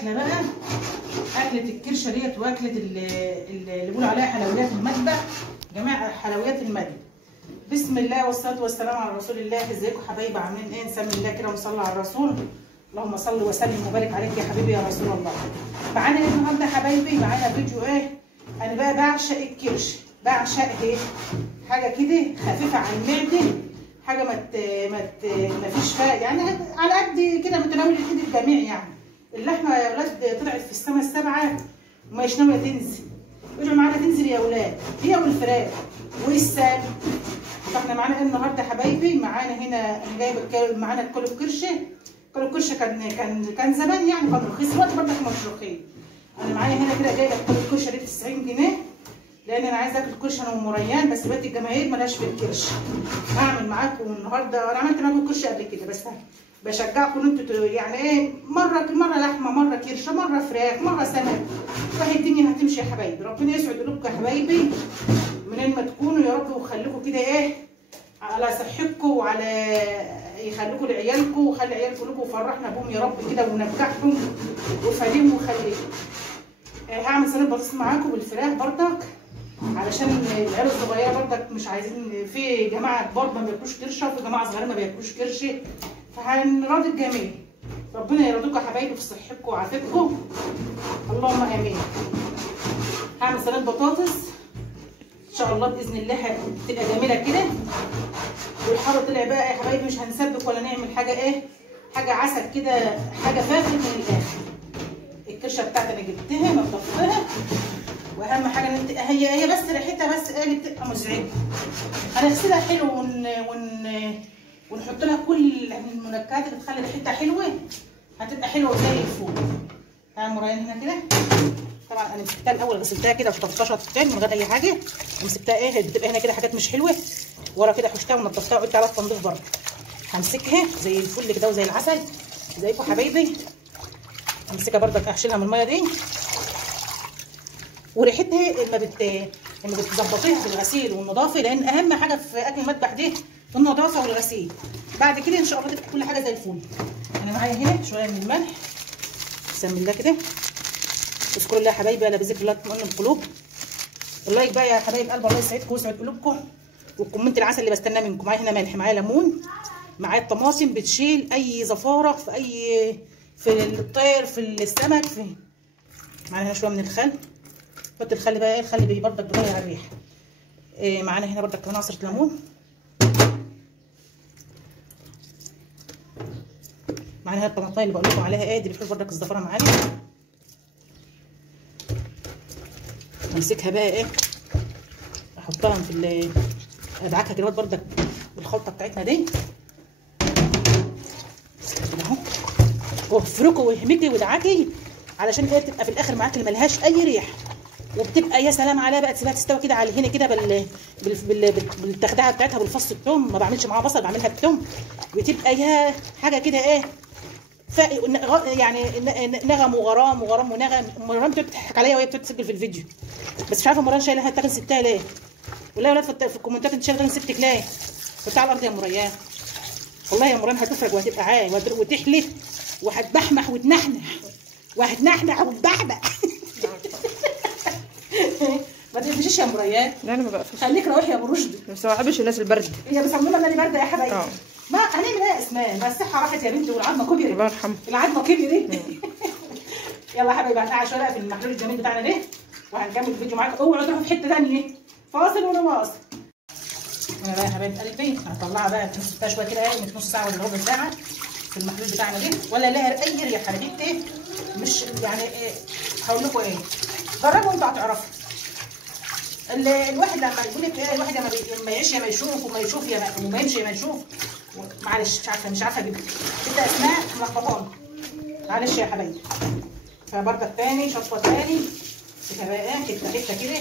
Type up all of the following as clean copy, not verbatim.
اكله بقى، اكله الكرشه ديت، واكله اللي بيقولوا عليها حلويات المذبح يا جماعه، حلويات المذبح. بسم الله والصلاه والسلام على رسول الله. ازيكم حبايبي، عاملين ايه؟ نسمي الله كده ونصلي على الرسول. اللهم صل وسلم وبارك عليك يا حبيبي يا رسول الله. معانا ايه النهارده يا حبايبي؟ معانا فيديو ايه؟ انا بقى بعشق الكرش، بعشق ايه؟ حاجه كده خفيفه على المعده، حاجه ما فيش فيها يعني، على قد كده متناول الايد الجميع يعني. اللحمه يا اولاد طلعت في السما السبعه ومش ناويه تنزل. ادعوا معانا تنزل يا اولاد، هي والفراخ والسام. فاحنا معانا ايه النهارده يا حبايبي؟ معانا هنا انا جايبه معانا الكيلو كرشه. كيلو كرشه كان زمان يعني كان رخيص، دلوقتي برضك مش رخيص. انا معايا هنا كده جايبه الكيلو الكرشه دي ب 90 جنيه، لان انا عايزه اكل كرشه انا ام ريان، بس بقت الجماهير مالهاش في الكرش. هعمل معاكم النهارده، انا عملت معاكم كرشه قبل كده، بس بشجعكم انتوا يعني ايه، مره لحمه، مره كرشه، مره فراخ، مره سمك، فهي الدنيا هتمشي يا حبايبي. ربنا يسعد قلوبكم يا حبايبي منين ما تكونوا يا رب، ويخليكم كده ايه على صحتكم، وعلى يخليكم لعيالكم، وخلي عيالكم لكم، وفرحنا بهم يا رب كده، ونجحهم وفاديهم وخليهم. هعمل صينيه بطاطس معاكم بالفراخ بردك، علشان العيال الصغيره بردك مش عايزين، في جماعه كبار ما بياكلوش كرشه، وفي جماعه صغيرين ما بياكلوش كرشه، فهنراضي الجميع. ربنا يرضيكم يا حبايبي في صحتكم وعافيتكم، اللهم امين. هعمل صينيه بطاطس ان شاء الله باذن الله، هتبقى جميله كده. والحر طلع بقى يا حبايبي، مش هنسبك ولا نعمل حاجه ايه، حاجه عسل كده، حاجه فاخر من الاخر. الكرشه بتاعتي انا جبتها نضفتها، واهم حاجه ان انت هي بس ريحتها بس ايه بتبقى مزعجه. هنغسلها حلو ونحط لها كل المنكهات اللي بتخلي ريحتها حلوه، هتبقى حلوه زي الفول. تعالوا مريان هنا كده. طبعا انا مسكتها الاول، غسلتها كده وشطفتها شطفتين من غير اي حاجه، ومسكتها ايه بتبقى هنا كده حاجات مش حلوه ورا كده، حشتها ونضفتها وقلت عليها التنظيف برضه. همسكها زي الفل كده وزي العسل زيكم حبايبي. همسكها برضه احشيلها من الميه دي، وريحتها لما بتظبطيها بالغسيل والنظافه، لان اهم حاجه في اكل المذبح دي النظافه والغسيل. بعد كده ان شاء الله تبقى كل حاجه زي الفل. انا معايا هنا شويه من الملح، بسم الله كده. اذكروا الله يا حبايبي، الا بذكر الله تطمئن القلوب. اللايك بقى يا حبايب قلب، الله يسعدكم ويسعد قلوبكم، والكومنت العسل اللي بستناه منكم. معايا هنا ملح، معايا ليمون، معايا الطماطم بتشيل اي زفاره في الطير، في السمك، معانا هنا شويه من الخل. حط الخل بقى ايه، الخل برضك بيغير الريحه. معانا هنا برضك كمان عصره ليمون. معانا هنا الطماطم اللي بقول لكم عليها ايه، دي بتحط برضك الزفاره معانا. امسكها بقى ايه، احطها في ادعكها كده برضك بالخلطه بتاعتنا دي اهو، وافركوا واهمكي وادعكي علشان ايه تبقى في الاخر معاكي ملهاش اي ريحه، وبتبقى يا سلام عليها بقى. تسيبها تستوي كده على هنا كده بالتخدعه بتاعتها بالفص الثوم، ما بعملش معاها بصل، بعملها بالثوم، بتبقى يا حاجه كده ايه يعني نغم وغرام ونغم. مرام بتضحك عليا وهي بتسجل في الفيديو، بس مش عارفه مرام شايلها تاخد ستها ليه، والله يا ولاد في الكومنتات انت شايله ستك ليه؟ كنت على الارض يا مريان، والله يا مريان هتفرج وهتبقى عاي وتحلف وهتبحمح وتنحنح وهتنحنح وتبحبح. ما تقفشيش يا مريان. لا انا ما بقفش، خليك روحي يا ابو رشدي، ما بستوعبش الناس البرد. هي بيسمونا مالي برده يا حبايبي. ما هنعمل ايه يا اسماء، ما الصحه راحت يا بنتي والعظمه كبرت، الله يرحمها، العظمه كبرت. يلا يا حبايبي هنقعد شويه بقى في المحلول الجميل بتاعنا ده، وهنكمل الفيديو معاكم. اوعوا تروحوا في حته ثانيه، فاصل ونواصل. انا بقى يا حبايب قلبي هطلعها بقى تنسفها شويه كده ايه، من نص ساعه ولا ربع ساعه في المحلول بتاعنا ده، ولا لها اي ريحه. ريحه ايه مش يعني ايه، هقول لكم ايه، جربوا انتوا هتعرفوا. الواحد لما يقول لك ايه، الواحد لما يعيش يا ما يشوف، وما يشوف يا ما يمشي يا ما يشوف. معلش مش عارفه اجيب كده اسماء ملخبطاني، معلش يا حبايبي. فبرده تاني شطوه تاني كده بقى ايه، حته كده.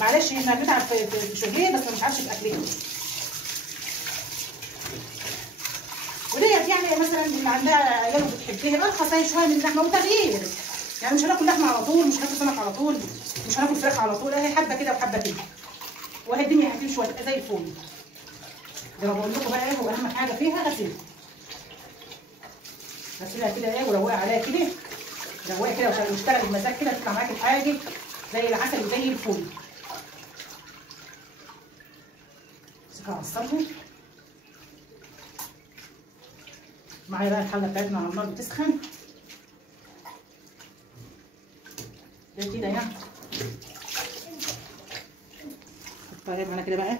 معلش احنا بنتعب في شغليه، بس ما بنتعبش في اكلنا. وديت يعني مثلا اللي عندها عيال وبتحبها ارخص اهي شويه من اللحمه وتغيير، يعني مش هناكل لحمه على طول، مش هناكل سمك على طول، مش هناكل فراخ على طول، اهي حبه كده وحبه كده، وهي الدنيا هتمشي وهتبقى زي الفل. زي ما بقول لكم بقى ايه، هو اهم حاجه فيها غسيل. غسيلها كده ايه وروقها عليها كده رواق كده عشان نشتغل بمزاج كده تطلع معاكي الحاجه زي العسل وزي الفل. امسكها عصرها معايا بقى. الحله بتاعتنا على النار بتسخن ده كده يعني. حطها معانا كده بقى.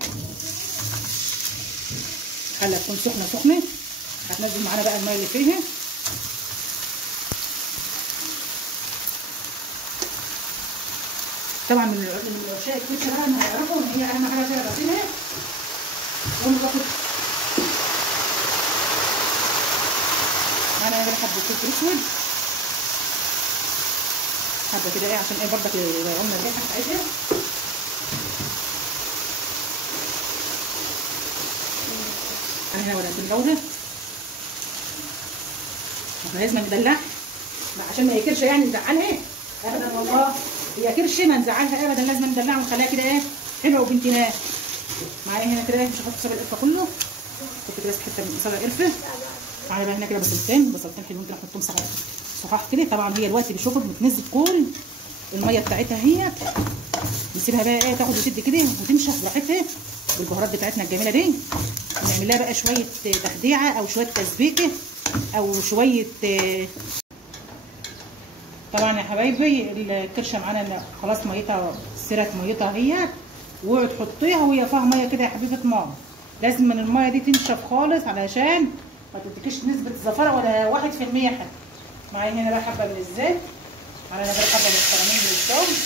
الحله تكون سخنه سخنه. هتنزل معانا بقى الميه اللي فيها. طبعا من العشاق الكبسه بقى انا هعرفوا ان هي اهم حاجه فيها غسيلها. وناخد معانا هنا حبه فلفل اسود، حبه كده ايه عشان ايه برضك يغيروا لنا الريحه بتاعتها. انا هنا ورقه الجوده احنا لازم ندلعها عشان ما ياكلش يعني نزعلها ابدا. والله هي كرش ما نزعلها ابدا، لازم ندلعها ونخليها كده ايه حلوه وبنتناه. معايا هنا كده مش هحط سبع القرفه كله، حط كده بس حته من سبع قرفه. معايا بقى هنا كده بصلتين حلوين كده نحطهم صحاح كده. طبعا هي الوقت بشوفه بتنزل كل الميه بتاعتها، هي نسيبها بقى ايه تاخد وتدي كده وتنشف براحتها بالبهارات بتاعتنا الجميله دي. نعمل لها بقى شويه تخديعه او شويه تسبيكه او شويه. طبعا يا حبايبي الكرشه معانا خلاص ميتها سرت ميتها هي، واوعي تحطيها وهي فيها ميه كده يا حبيبه ماما. لازم من الميه دي تنشف خالص علشان ما تديكيش نسبه زفره ولا 1% حتى. معايا هنا بقى حبه من الزيت، معانا بقى حبه من الكراميل من الثوم.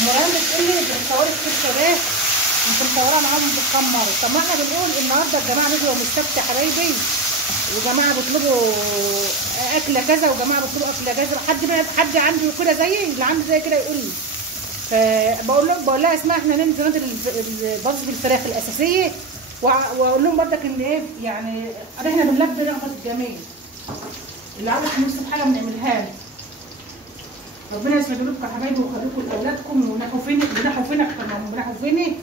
المرام بتقول لي انت بتصوري الكرشه ده انت مصوراها معاهم بتخمروا. طب ما احنا بنقول النهارده الجماعه بيجوا يوم السبت يا حبايبي وجماعه بيطلبوا اكله كذا وجماعه بيطلبوا اكله كذا. حد عنده كده زيي اللي عنده زي كده يقول لي. فبقول لها اسمها احنا ننزل بص بالفراخ الاساسيه، واقول لهم برضك ان ايه يعني احنا بنلبي رغبه الجميع. اللي عاوز نفسه بحاجه بنعملها له. ربنا يسعد لكم يا حبايبي ويخليكم لاولادكم ونحوا فين اكتر ما بنحوا فين.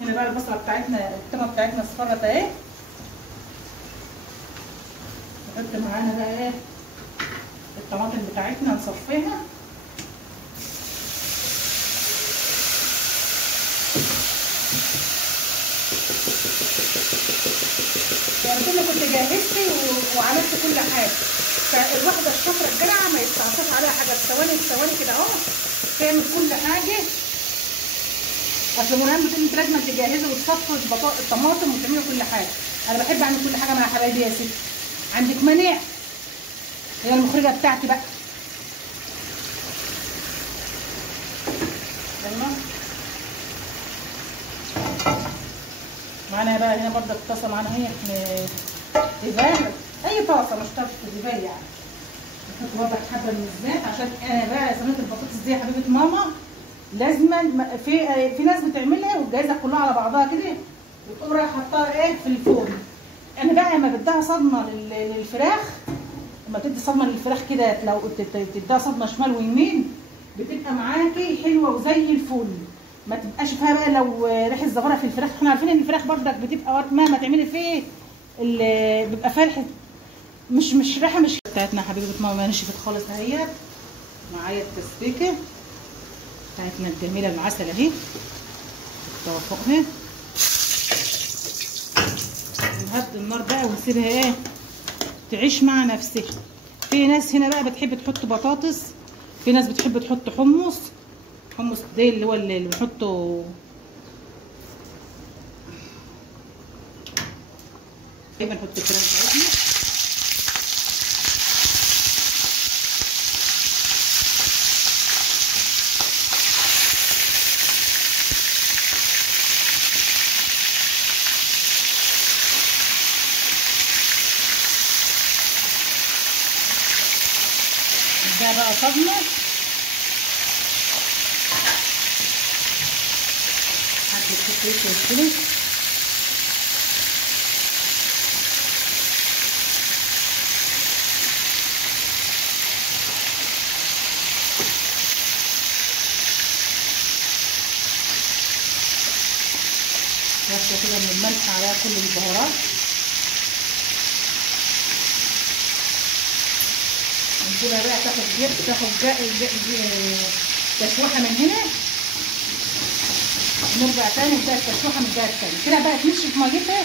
هنا بقى البصله بتاعتنا التومه بتاعتنا اصفرت اهي. نحط معانا بقى ايه الطماطم بتاعتنا نصفيها. يعني كل كنت جهزتي وعملت كل حاجه. فالواحده الشاطره الجدعه ما يستعصاش عليها حاجه ثواني كده اهو تعمل كل حاجه. اصل مهم انت لازم تجهزي وتصفي الطماطم وتعملي كل حاجه. انا بحب اعمل كل حاجه مع حبايبي يا ستي. عندك مانع؟ هي المخرجه بتاعتي بقى. يلا معانا بقى هنا برضه الطاسه معانا هي ديفال، اي طاسه مش طاسه ديفال يعني. نحط برضه حبه من الزيت عشان انا بقى صينيه البطاطس دي يا حبيبه ماما لازما في ناس بتعملها وتجهزها كلها على بعضها كده وتقوم رايحه حطها ايه في الفرن. انا بقى لما بديها صدمه للفراخ، لما تدي صدمه للفراخ كده لو تديها صدمه شمال ويمين بتبقى معاكي حلوه وزي الفل. ما تبقاش فيها بقى لو ريحه زفره في الفراخ. احنا عارفين ان الفراخ برضك بتبقى مهما تعملي فيه بيبقى فيها ريحه مش ريحه مش بتاعتنا يا حبيبه ماما نشفت خالص اهي. معايا التسبيكه بتاعتنا الجميله العسل اهي فوقها. نهدي النار بقى ونسيبها ايه تعيش مع نفسها. في ناس هنا بقى بتحب تحط بطاطس، في ناس بتحب تحط حمص ده اللي هو اللي بنحطه. دايما نحط الكريم بتاعتنا ده بقى صدمه. كده رشه كده من الملح على كل البهارات. نديلها بقى تاخد تشويحه من هنا. نرجع تاني نبدا التشويحه من الجهه التانيه كده بقى، تنشف ميتها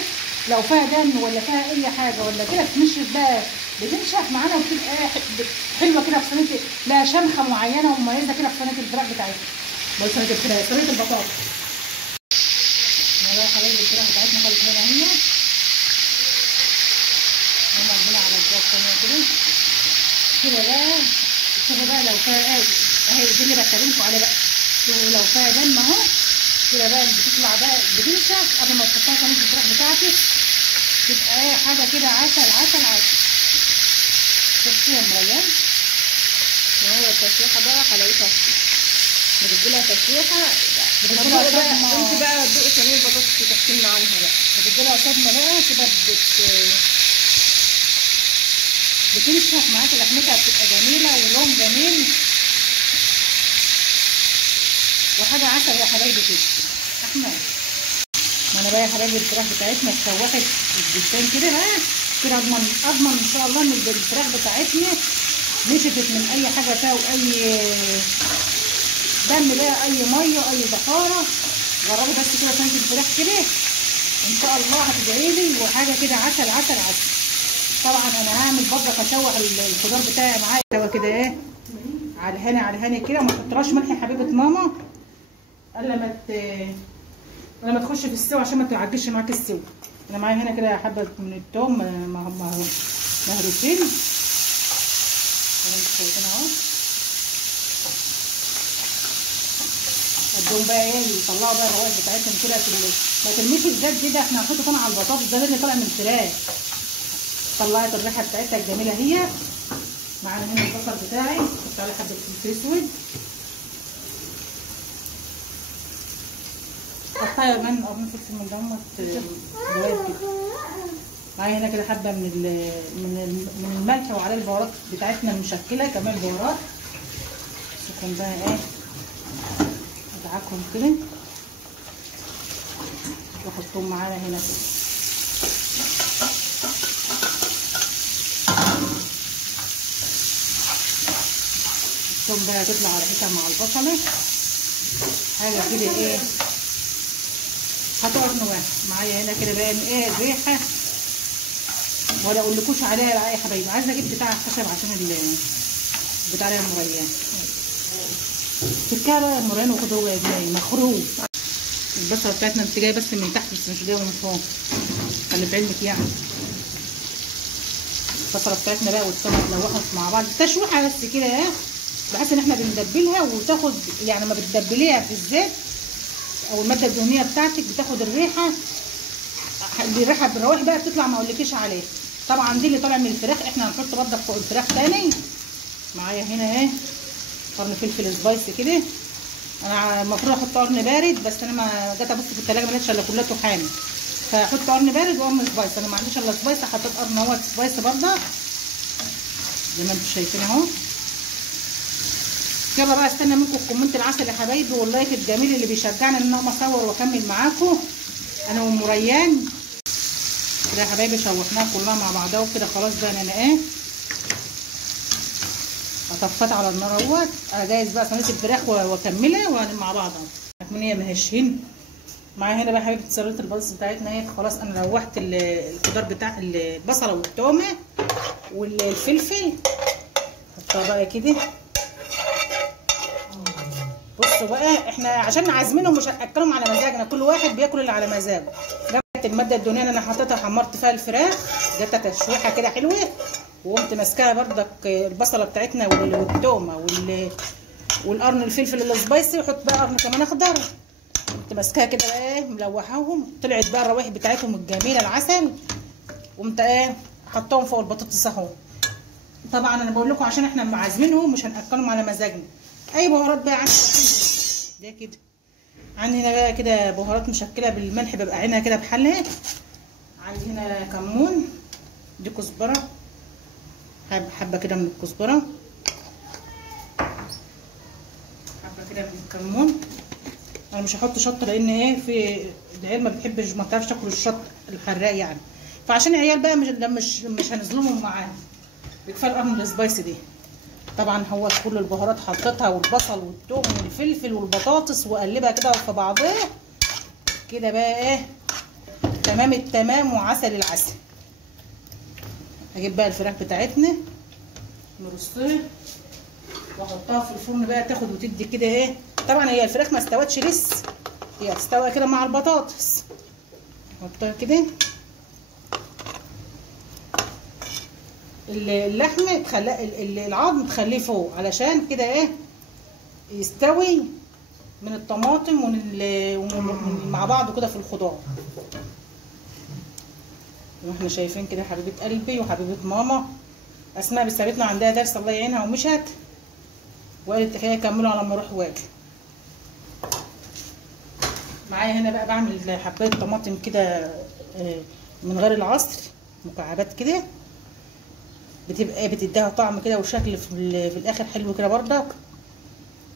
لو فيها دم ولا فيها اي حاجه ولا كده، بتنشف بقى، بتنشف معانا وبتبقى حلوه كده في صينيه، لها شمخه معينه ومميزه كده في صينيه الفراخ بتاعتنا. بص صينيه الفراخ، صينيه البطاطس. بقى حبايبي الفراخ بتاعتنا خلصت هنا اهي، هنعملها على الجهه التانيه كده كده بقى. شوفوا بقى لو فيها اهي دي اللي بكلمكم عليه بقى. شوفوا لو فيها دم اهو كده بقى، بتطلع بقى بتنشف قبل ما تحطها صينيه الفراخ بتاعتك، تبقى ايه حاجه كده عسل عسل عسل. شفتوا يا مريم؟ وهو التشويحه بقى حلاوتها، بتديلها تشويحه، بتديلها صدمه. انت بقى تدوقي صينيه البطاطس وتحكي لنا عنها بقى، بتديلها صدمه بقى كده، بتنشف معاكي، لحمتها بتبقى جميله ولون جميل وحاجه عسل يا حبايبي كده. احمد ما انا بقى يا حبايبي الفراخ بتاعتنا اتشوحت الجبتين كده ها كده، اضمن ان شاء الله ان الفراخ بتاعتنا نشفت من اي حاجه فيها واي دم بقى، اي ميه اي زفاره. جربوا بس كده صينيه الفراخ كده ان شاء الله هتدعي لي، وحاجه كده عسل عسل عسل. طبعا انا هعمل برضه اشوح الخضار بتاعي معايا كده ايه على الهنا على الهنا كده، وما تحطلهاش ملح يا حبيبه ماما الا لما تخش في السوا عشان ما تعجنش معاك السوا. انا معايا هنا كده حبه من الثوم مهروسين شايفين اهو، ادوهم بقى ايه يطلعوا بقى الروائح بتاعتهم كده ما ترميش الزيت دي، ده احنا هنحطه طبعا على البطاطس، ده اللي طالع من الفراخ. طلعت الريحه بتاعتها الجميله اهي. معانا هنا البصل بتاعي، حط عليه حبه فلفل اسود، قطعي كمان قرن فلفل من دوت جواد كده. معايا هنا كده حبه من الملح، وعلى البهارات بتاعتنا المشكله كمان بهارات. سكن بقى ايه ادعكهم كده واحطهم معانا هنا كده. الثوم بقى تطلع ريحتها مع البصله حاجه كده ايه، هتقرن واحد. معايا هنا كده بقى ايه الريحه ولا اقولكوش عليها يا حبايبي. عايزه اجيب بتاع الخشب عشان بتاع المريان تركها بقى المريان، وخد هو مخروب. البصله بتاعتنا انت جايه بس من تحت بس مش جايه من فوق، خلي في علمك يعني. البصله بتاعتنا بقى والثوم اتلوحت مع بعض تشويحه بس كده اهي، بحيث ان احنا بندبلها وتاخد يعني ما بتدبليها في الزيت او الماده الدهنيه بتاعتك بتاخد الريحه بالروائح بقى بتطلع ما اقولكيش عليها. طبعا دي اللي طالع من الفراخ، احنا هنحط برضك فوق الفراخ تاني. معايا هنا اهي قرن فلفل سبايسي كده، انا المفروض احط قرن بارد بس انا ما جيت ابص في الثلاجه ما لقيتش الا كلته حامي، فاحط قرن بارد وقرن سبايسي. انا ما عنديش الا سبايسي، حطيت قرن اهوت سبايسي برضه زي ما انتم شايفين اهو. يلا بقى استنى منكم الكومنت العسل يا حبايبي واللايك الجميل اللي بيشجعني ان انا اصور واكمل معاكم انا وام ريان كده يا حبايبي. شوحناها كلها مع بعضها وكده خلاص بقى انا ايه هطفيت على النار اهوت، اجهز بقى صينيه الفراخ واكملها مع بعض اهو. هي مهشين معايا هنا بقى حبايبي صينيه البطاطس بتاعتنا اهي خلاص. انا روحت الخضار بتاع البصله والثومه والفلفل، حطها بقى كده. بصوا بقى احنا عشان عازمينهم مش هناكلهم على مزاجنا، كل واحد بياكل اللي على مزاجه. جبت الماده الدهنيه اللي انا حطيتها حمرت فيها الفراخ، جبتها تشويحه كده حلوه، وقمت ماسكاها بردك البصله بتاعتنا والثومه والقرن الفلفل السبايسي، وحط بقى قرن كمان اخضر. قمت ماسكاها كده بقى ايه ملوحاهم، طلعت بقى الروائح بتاعتهم الجميله العسل. قمت ايه حطهم فوق البطاطس اهو. طبعا انا بقول لكم عشان احنا عازمينهم مش هناكلهم على مزاجنا. اي بهارات بقى عندي ده كده، عندي هنا بقى كده بهارات مشكله بالملح ببقى عينها كده بحالها. عندي هنا كمون، دي كزبره، حبه كده من الكزبره، حبه كده من الكمون. انا مش هحط شطه لان ايه في العيال ما بتحبش ما بتعرفش تاكل الشط الحراق يعني، فعشان العيال بقى مش هنظلمهم معاها بكفايه القرن السبايسي دي. طبعا هو كل البهارات حطيتها، والبصل والثوم والفلفل والبطاطس، وقلبها كده في بعضها كده بقى ايه تمام التمام وعسل العسل. هجيب بقى الفراخ بتاعتنا نرصها واحطها في الفرن بقى تاخد وتدي كده ايه. طبعا هي الفراخ ما استوتش لسه، هي هتستوي كده مع البطاطس. نحطها كده. اللحم العظم تخليه فوق علشان كده ايه يستوي من الطماطم مع بعضه كده في الخضار. واحنا شايفين كده حبيبه قلبي وحبيبه ماما اسماء بسابتنا عندها درس الله يعينها ومشت، وقالت خلينا كملوا على ما اروح واجي. معايا هنا بقى بعمل حبايه طماطم كده من غير العصر، مكعبات كده، بتبقى بتديها طعم كده وشكل في الاخر حلو كده برضك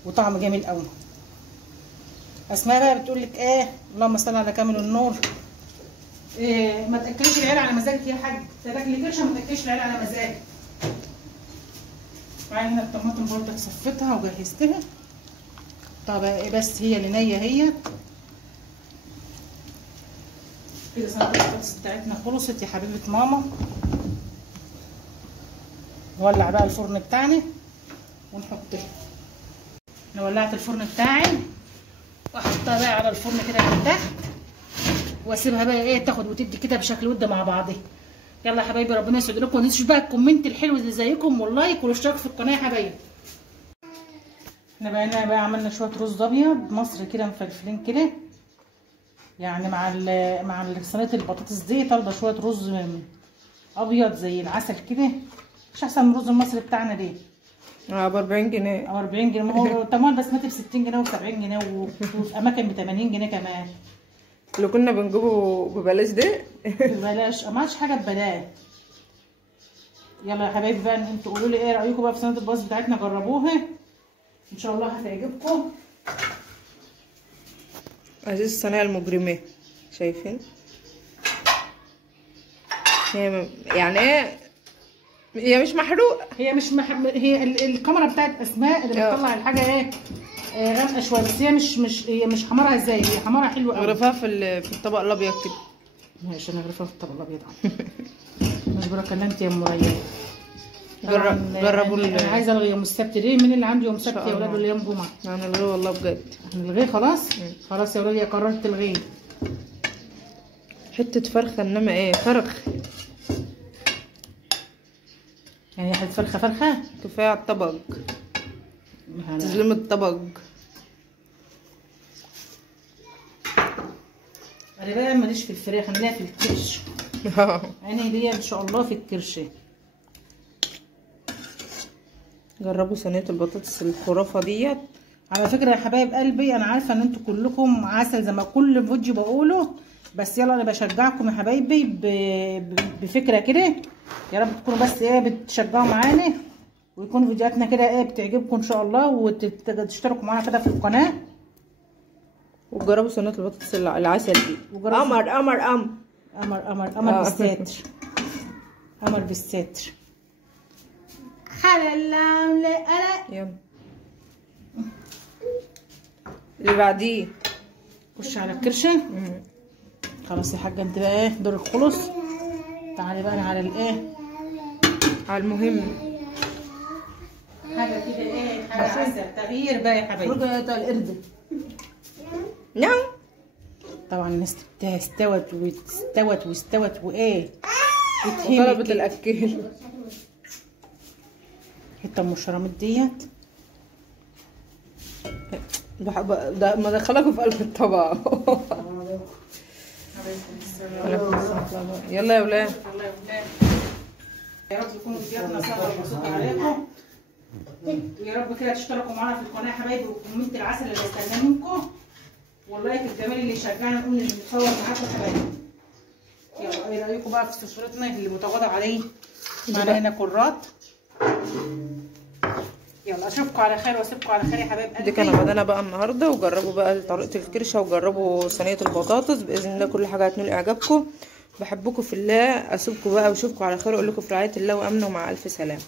وطعم جميل قوي. اسماء بقى بتقول لك ايه اللهم صل على كامل النور، ما تاكليش العيال على مزاجك يا حاج، تاكلي كرشه ما تاكليش العيال على مزاجك. معايا هنا الطماطم برضك صفيتها وجهزتها. طب ايه بس هي اللي نيه هي كده. صينيه البطاطس بتاعتنا خلصت يا حبيبه ماما. نولع بقى الفرن بتاعنا ونحطها. انا ولعت الفرن بتاعي واحطها بقى على الفرن كده من تحت واسيبها بقى ايه تاخد وتدي كده بشكل ود مع بعضها. يلا يا حبايبي ربنا يسعد لكم، ما تنسوش بقى الكومنت الحلو اللي زيكم واللايك والاشتراك في القناه يا حبايبي. احنا بقى عملنا شويه رز ابيض مصري كده مفلفلين كده، يعني مع صينيه البطاطس دي طالبه شويه رز ابيض زي العسل كده، مش احسن من الرز المصري بتاعنا ده. ب 40 جنيه او 40 جنيه. ما هو طبعا بسمتي ب 60 جنيه و70 جنيه وفي اماكن ب 80 جنيه كمان. اللي كنا بنجيبه ببلاش ده ببلاش، ما عادش حاجه ببلاش. يلا يا حبايبي بقى انتوا قولوا لي ايه رايكم بقى في صينيه البطاطس بتاعتنا، جربوها ان شاء الله هتعجبكم. عايزين الصينيه المجرمه شايفين هي يعني ايه، هي مش محروقه، هي الكاميرا بتاعت اسماء اللي بتطلع الحاجه ايه غامقه شويه، بس هي مش حمارها ازاي، هي حمارها حلوه قوي. غرفها في الطبق الابيض كده. ماشي انا غرفها في الطبق الابيض. مجبوره كلمت يا ام ريان. جربوا انا عايزه الغي يوم السبت. ليه مين اللي عنده يوم السبت يا ولاد ولا يوم جمعه؟ انا الغي والله بجد. احنا الغي خلاص. خلاص يا ولاد يا قررت الغي. حته فرخه انما ايه فرخ يعني حته فرخه كفايه على الطبق، تظلم الطبق. انا بقى ماليش في الفراخ، انا ليا في الكرش. انا ليا ان شاء الله في الكرشه. جربوا صينيه البطاطس الخرافه ديت. على فكره يا حبايب قلبي انا عارفه ان انتوا كلكم عسل زي ما كل فيديو بقوله، بس يلا انا بشجعكم يا حبايبي بفكره كده. يا رب تكونوا بس ايه بتشجعوا معانا ويكون فيديوهاتنا كده ايه بتعجبكم ان شاء الله، وتشتركوا معانا كده في القناه. وجربوا صينيه البطاطس العسل دي. قمر قمر قمر قمر قمر قمر بالستر. قمر بالستر. حلال عامله قلق. يلا اللي بعديه خش على الكرشه. خلاص يا حاجه انت بقى ايه دورك خلص. تعالي بقى على الايه على المهم حاجه كده ايه حاجه عسل تغيير بقى يا حبايبي. رجع القرد. نعم طبعا الناس استوت وايه وطلبت الاكل. حته ام الشراميط ديت ده ما دخلكوا في قلب الطبق. يلا يا ولاد. يا رب تكونوا فيديوهاتنا سهله وبسيطه عليكم، ويا رب كده تشتركوا معانا في القناه يا حبايبي، وكومنت العسل اللي بستناه منكم، واللايك الجميل اللي يشجعنا نقوم نتصور معاكم يا حبايبي. يلا ايه رايكم بقى في سفرتنا اللي متواضع عليه؟ معانا هنا كرات. يلا اشوفكم على خير واسيبكم على خير يا حبايب قلبي. دي كان غدانا بقى النهارده، وجربوا بقى طريقه الكرشه وجربوا صينيه البطاطس. باذن الله كل حاجه هتنول اعجابكم. بحبكم في الله. اسيبكم بقى واشوفكم على خير واقول لكم في رعايه الله وامنه ومع الف سلامه.